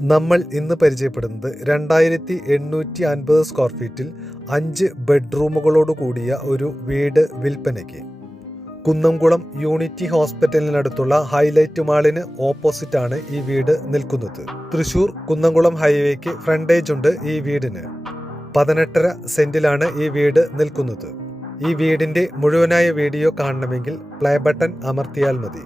നമ്മൾ ഇന്ന് പരിചയപ്പെടുന്നത് 2850 സ്ക്വയർ ഫീറ്റിൽ 5 ബെഡ്റൂമുകളോട് കൂടിയ ഒരു വീട് വിൽപ്പനയ്ക്ക്. കുന്നംകുളം യൂണിറ്റി ഹോസ്പിറ്റലിനടുത്തുള്ള ഹൈലൈറ്റ് മാളിന് ഓപ്പോസിറ്റാണ് ഈ വീട് നിൽക്കുന്നത്. തൃശൂർ കുന്നംകുളം ഹൈവേക്ക് ഫ്രണ്ടേജ് ഉണ്ട് ഈ വീടിന്. 18.5 സെന്റിലാണ് ഈ വീട് നിൽക്കുന്നത്. ഈ വീടിന്റെ മുഴുവനായ വീഡിയോ കാണണമെങ്കിൽ പ്ലേ ബട്ടൺ അമർത്തിയാൽ മതി.